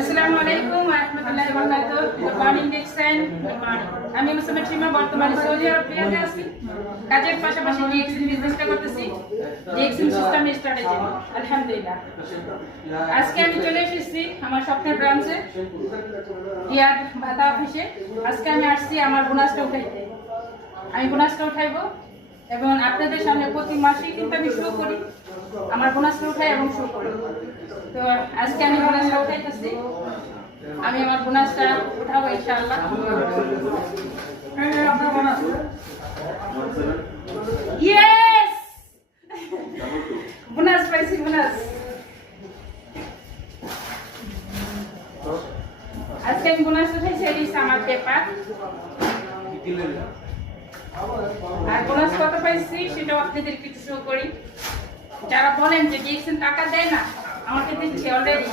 আসসালামু আলাইকুম ওয়া রাহমাতুল্লাহি ওয়া বারাকাতুহু। Good morning Dixon. Good morning. আমি মুসাম্মদ সীমা বর্তমানে সৌদি আরবে আছি। কাজের পাশাপাশি ডিএক্সএন বিজনেসটা করতেছি। DXN system strategy. আলহামদুলিল্লাহ। আজকে আমি চলে এসেছি আমার স্বপ্নের ব্রাঞ্চে রিয়াদ ভাতা অফিসে। আজকে আমি আসছি আমার বোনাসটা উঠাইতে। আমি বোনাসটা উঠাইবো এবং আপনাদের সামনে প্রতি মাসেই কিন্তু আমি শো করি আমার বোনাসটা উঠাই এবং শো করি। তো আজকে আমি বোনাসটা উঠাইতেছি। আমি আমার বোনাসটা উঠাবো ইনশাআল্লাহ। ইয়েস, বোনাস পাইছি, বোনাস। আজকে আমি বোনাস উঠাইছি, এই আমার পেপার। আর বোনাস কত পাইছি সেটাও আপনাদের কিছু শো করি। যারা বলেন যে ডিএক্সএন টাকা দেয় না, আমাকে দিচ্ছে অলরেডি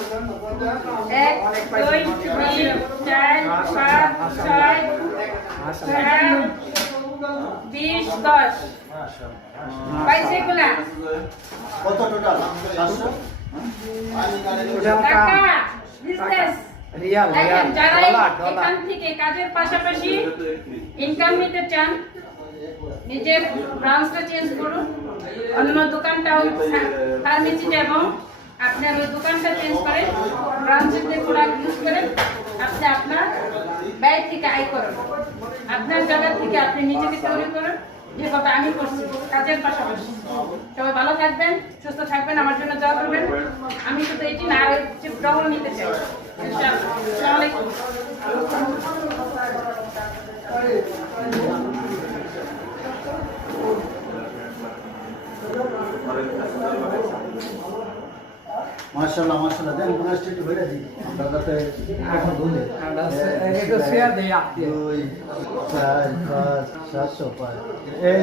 1 2 3 4 5 6 7 20 10 পাইছে এগুলা কত টোটাল? 700 টাকা বিজনেস রিয়াল দেখেন। যারা ডলার এখান থেকে কাজের পাশাপাশি ইনকাম নিতে চান, নিজের ব্রাঞ্চটা চেঞ্জ করুন, অন্য দোকানটা ফার্মেসিটা এবং আপনার ওই দোকানটা চেঞ্জ করেন, ব্রাঞ্চের প্রোডাক্ট ইউজ করেন, আপনি আপনার ব্যয় থেকে আয় করুন। আপনার জায়গা থেকে আপনি নিজেকে তৈরি করুন, যে কথা আমি করছি কাজের পাশাপাশি। সবাই ভালো থাকবেন, সুস্থ থাকবেন, আমার জন্য দোয়া করবেন। আমি শুধু এটি না আরো ডবল নিতে চাই ইনশাআল্লাহ। আসসালামু আলাইকুম। মাশাআল্লাহ মাশাআল্লাহ। দেন বোনাস টিটি হয়ে যাবে আমরা কাছে এখন বলে একটু শেয়ার দেই আপনি 2 4 5 705 এই